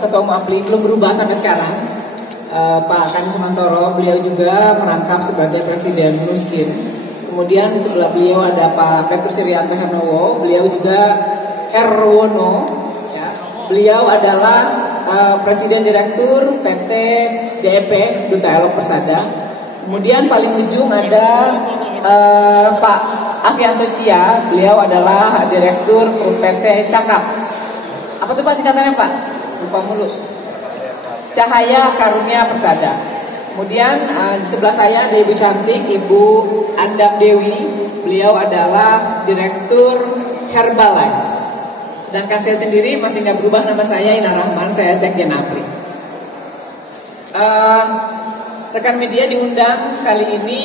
Ketua Umum APLI belum berubah sampai sekarang. Pak Kani Sumantoro, beliau juga merangkap sebagai Presiden Nuskin. Kemudian di sebelah beliau ada Pak Petrus Irianto Hernowo, beliau juga Herwono, ya. Beliau adalah Presiden Direktur PT DEP Duta Elok Persada. Kemudian paling ujung ada Pak Afianto Cia, beliau adalah Direktur PT Cakap. Apa tuh Pak singkatannya Pak? Lupa mulu. Cahaya Karunia Persada. Kemudian di sebelah saya ada Ibu cantik, Ibu Andam Dewi. Beliau adalah Direktur Herbalife. Sedangkan saya sendiri masih nggak berubah, nama saya Ina Rahman, saya Sekjen APLI. Rekan media diundang kali ini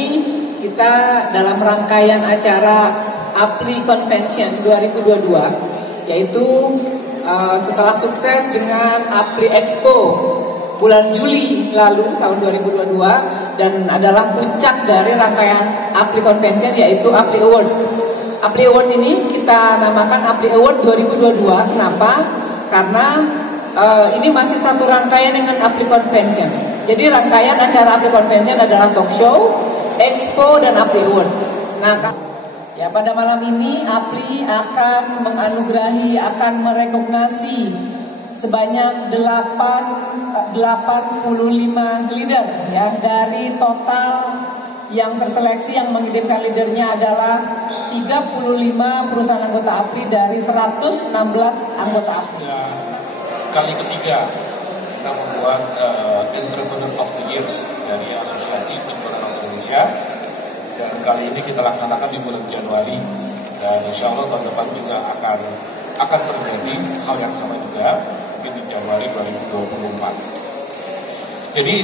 kita dalam rangkaian acara APLI Convention 2022, yaitu setelah sukses dengan APLI Expo bulan Juli lalu tahun 2022 dan adalah puncak dari rangkaian APLI Convention, yaitu APLI Award. APLI Award ini kita namakan APLI Award 2022. Kenapa? Karena ini masih satu rangkaian dengan APLI Convention. Jadi rangkaian acara APLI Convention adalah talk show, expo, dan APLI Award. Nah, ya pada malam ini APLI akan menganugerahi, akan merekognasi sebanyak 85 leader ya, dari total yang terseleksi. Yang mengirimkan leadernya adalah 35 perusahaan anggota APLI dari 116 anggota APLI. Ya, kali ketiga kita membuat Entrepreneur of the Years dari Asosiasi Penjualan Langsung Indonesia, dan kali ini kita laksanakan di bulan Januari, dan insya Allah tahun depan juga akan terjadi hal yang sama juga mungkin di Januari 2024. Jadi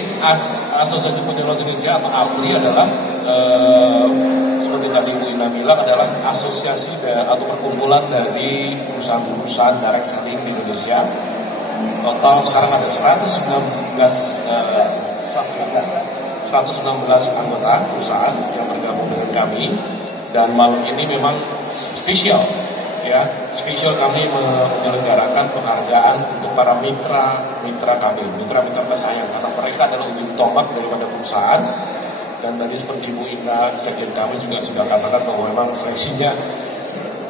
Asosiasi Penjualan Langsung Indonesia atau APLI adalah seperti tadi Bu Ina bilang, adalah asosiasi atau perkumpulan dari perusahaan-perusahaan direct selling di Indonesia. Total sekarang ada 116 anggota perusahaan yang bergabung dengan kami, dan malam ini memang spesial ya. Spesial kami menyelenggarakan penghargaan untuk para mitra kami, mitra tersayang, karena mereka adalah ujung tombak daripada perusahaan. Dan tadi seperti Bu Ina, sekjen kami juga sudah katakan bahwa memang seleksinya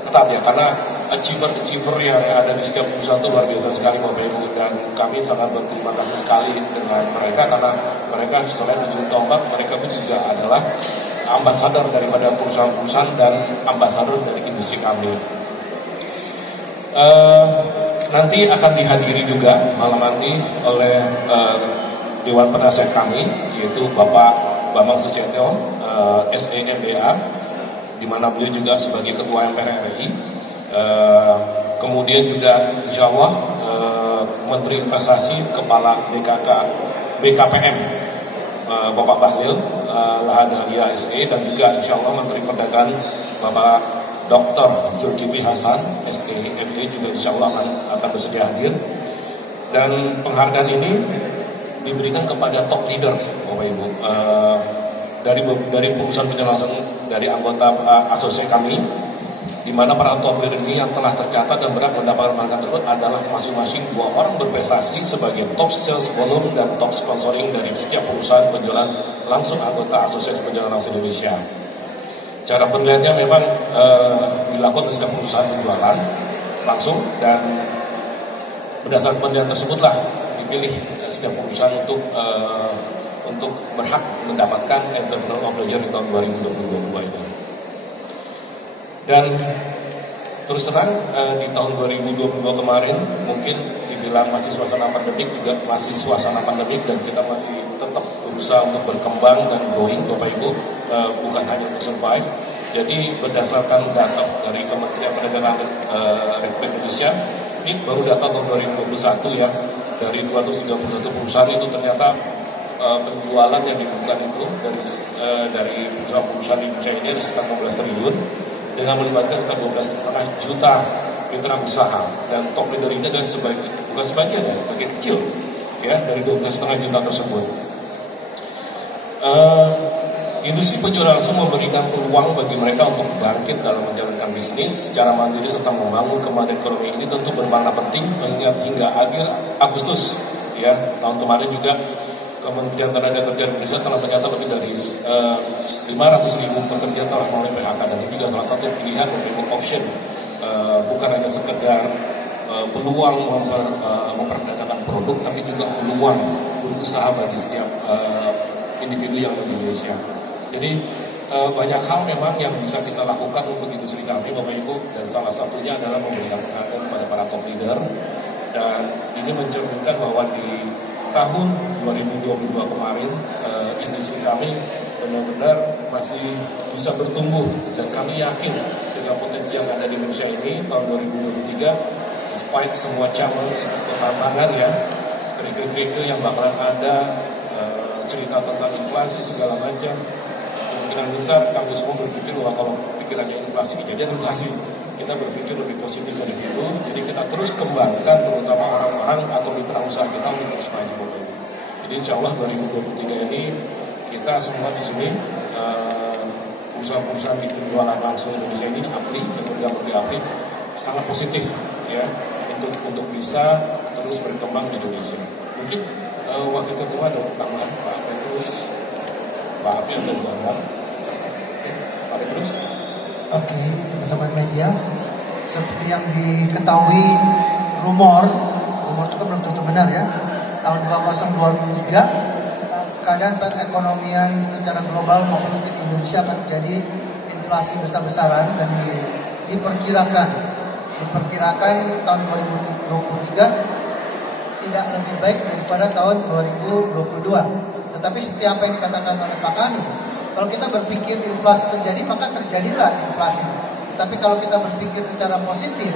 ketat ya, karena achiever yang ada di setiap perusahaan itu luar biasa sekali Bapak Ibu, dan kami sangat berterima kasih sekali dengan mereka, karena mereka selain ujung tombak, mereka pun juga adalah ambasador daripada perusahaan-perusahaan dan ambasador dari industri kami. Nanti akan dihadiri juga malam nanti oleh Dewan Penasihat kami, yaitu Bapak Bambang Susatyo, SEMBA, di mana beliau juga sebagai Ketua MPR RI. Kemudian juga insya Allah Menteri Investasi, Kepala BKPM, Bapak Bahlil Lahadalia SE, dan juga insya Allah Menteri Perdagangan Bapak Dr. Zulkifli Hasan STME juga insya Allah akan bersedia hadir. Dan penghargaan ini diberikan kepada top leader Bapak Ibu dari perusahaan penjelasan dari anggota asosiasi kami, di mana para top leader ini yang telah tercatat dan berhak mendapatkan penghargaan tersebut adalah masing-masing 2 orang berprestasi sebagai top sales volume dan top sponsoring dari setiap perusahaan penjualan langsung anggota Asosiasi Penjualan Langsung Indonesia. Cara penilaiannya memang dilakukan oleh setiap perusahaan penjualan langsung, dan berdasarkan penilaian tersebutlah dipilih setiap perusahaan untuk berhak mendapatkan Entrepreneur of the Year di tahun 2022 ini. Dan terus terang di tahun 2022 kemarin mungkin dibilang masih suasana pandemik, juga masih suasana pandemik, dan kita masih tetap berusaha untuk berkembang dan growing Bapak Ibu, bukan hanya untuk survive. Jadi berdasarkan data dari Kementerian Perdagangan Republik Indonesia, ini baru data tahun 2021 ya, dari 231 perusahaan itu ternyata penjualan yang dibuka itu dari perusahaan-perusahaan di Indonesia ini ada sekitar 15 triliun dengan melibatkan sekitar 12,5 juta mitra usaha, dan top leader ini adalah bukan sebagian ya, bagian kecil ya dari 12,5 juta tersebut. Industri penjualan langsung memberikan peluang bagi mereka untuk bangkit dalam menjalankan bisnis secara mandiri serta membangun kembali ekonomi ini tentu bermakna penting, mengingat hingga akhir Agustus ya tahun kemarin juga Kementerian Tenaga Kerja Indonesia telah mencatat lebih dari 500.000 pekerja telah melalui PHK, dan ini juga salah satu pilihan untuk option, bukan hanya sekedar peluang memperdagangkan produk, tapi juga peluang berusaha bagi setiap individu yang ada di Indonesia. Jadi banyak hal memang yang bisa kita lakukan untuk industri kami, Bapak Ibu, dan salah satunya adalah memberikan penghargaan kepada para top leader, dan ini mencerminkan bahwa di tahun 2022 kemarin industri kami benar-benar masih bisa bertumbuh, dan kami yakin dengan potensi yang ada di Indonesia ini tahun 2023, despite semua challenge, tantangan ya, kerikil-kerikil yang bakalan ada, cerita tentang inflasi segala macam, kemungkinan besar kami semua berpikir bahwa kalau pikirannya inflasi, kejadian inflasi, kita berpikir lebih positif dari itu. Jadi kita terus kembangkan terutama orang-orang atau mitra usaha kita untuk terus maju. Jadi insya Allah 2023 ini kita semua di sini perusahaan-perusahaan di penjualan langsung Indonesia ini APLI, bekerja APLI sangat positif ya untuk bisa terus berkembang di Indonesia. Mungkin wakil ketua ada tambahan Pak Petrus, Pak Afil dan Pak Bang. Pak Petrus. Oke, teman-teman media, seperti yang diketahui rumor itu kan belum tentu benar ya. Tahun 2023 keadaan perekonomian secara global maupun di Indonesia akan terjadi inflasi besar-besaran, dan diperkirakan tahun 2023 tidak lebih baik daripada tahun 2022. Tetapi seperti apa yang dikatakan oleh Pak Kani, kalau kita berpikir inflasi terjadi, maka terjadilah inflasi. Tapi kalau kita berpikir secara positif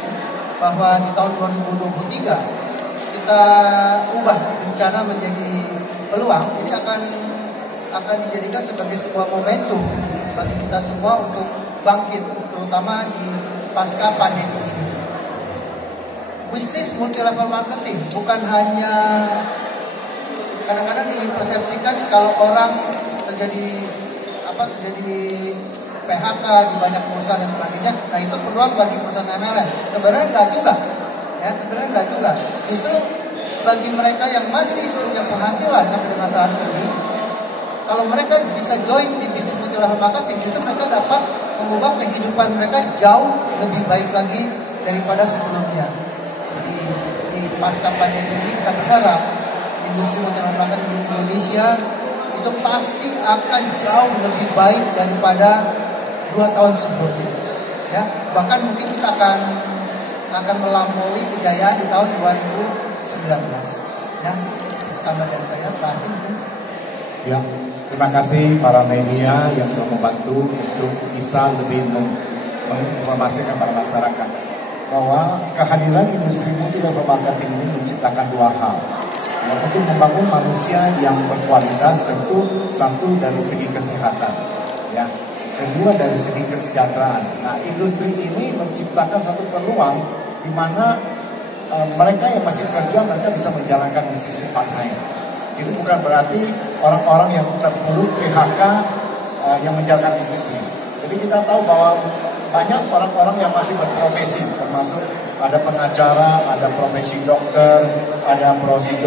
bahwa di tahun 2023 kita ubah bencana menjadi peluang, ini akan dijadikan sebagai sebuah momentum bagi kita semua untuk bangkit, terutama di pasca pandemi ini. Bisnis multi level marketing bukan hanya, kadang-kadang dipersepsikan kalau orang terjadi PHK di banyak perusahaan dan sebagainya, nah itu peluang bagi perusahaan MLM. Sebenarnya enggak juga, Justru bagi mereka yang masih punya penghasilan sampai dengan saat ini, kalau mereka bisa join di bisnis multi level marketing, justru mereka dapat mengubah kehidupan mereka jauh lebih baik lagi daripada sebelumnya. Jadi di pasca pandemi ini kita berharap industri multi level marketing di Indonesia itu pasti akan jauh lebih baik daripada 2 tahun sebelumnya. Ya, bahkan mungkin kita akan melampaui kejayaan di tahun 2019. Ya, itu tambah dari saya, Pak mungkin. Ya, terima kasih para media yang telah membantu untuk bisa lebih menginformasikan para masyarakat bahwa kehadiran industri multi level marketing ini menciptakan 2 hal. Untuk membangun manusia yang berkualitas, tentu satu dari segi kesehatan, ya. Kedua dari segi kesejahteraan. Nah, industri ini menciptakan satu peluang di mana mereka yang masih kerja, mereka bisa menjalankan bisnis part time. Itu bukan berarti orang-orang yang terpuruk PHK yang menjalankan bisnis ini. Jadi kita tahu bahwa banyak orang-orang yang masih berprofesi, termasuk ada pengacara, ada profesi dokter, ada profesi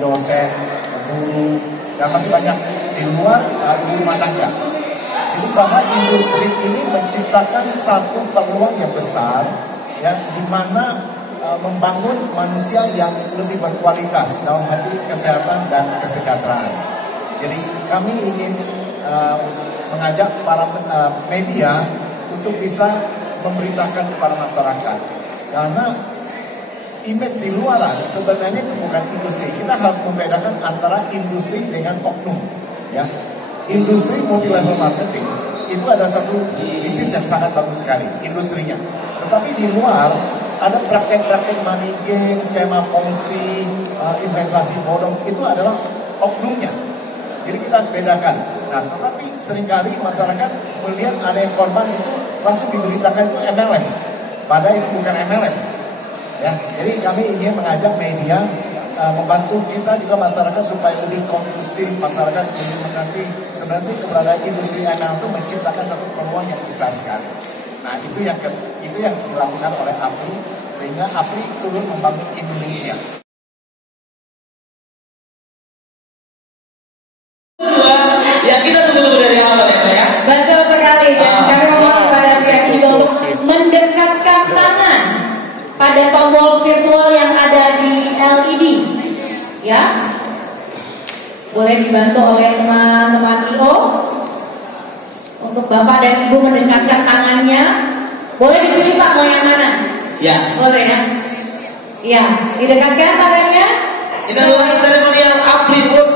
dosen, guru, dan masih banyak di luar ibu rumah tangga. Jadi bahwa industri ini menciptakan satu peluang yang besar, ya, di mana membangun manusia yang lebih berkualitas dalam arti kesehatan dan kesejahteraan. Jadi kami ingin mengajak para media untuk bisa memberitakan kepada masyarakat, karena image di luaran sebenarnya itu bukan industri. Kita harus membedakan antara industri dengan oknum, ya. Industri multi level marketing itu ada satu bisnis yang sangat bagus sekali, industrinya. Tetapi di luar ada praktek-praktek money game, skema fungsi, investasi bodong, itu adalah oknumnya. Jadi kita harus bedakan. Nah, tetapi seringkali masyarakat melihat ada yang korban itu langsung diberitakan itu MLM, padahal itu bukan MLM. Ya, jadi kami ingin mengajak media membantu kita juga masyarakat supaya lebih kondusif, masyarakat lebih mengerti sebenarnya keberadaan industri ML itu menciptakan satu peluang yang besar sekali. Nah itu yang dilakukan oleh APLI, sehingga APLI turut membangun Indonesia. Yang kita tunggu-tunggu dari awal ya Pak ya. Betul sekali, dan kami memohon kepada pihak juga untuk mendekatkan tangan pada tombol virtual yang ada di LED, ya. Boleh dibantu oleh teman-teman IO untuk Bapak dan Ibu mendekatkan tangannya. Boleh dipilih Pak mau yang mana? Ya. Boleh ya. Ya, didekatkan tangannya. Ini adalah seremonial APLI World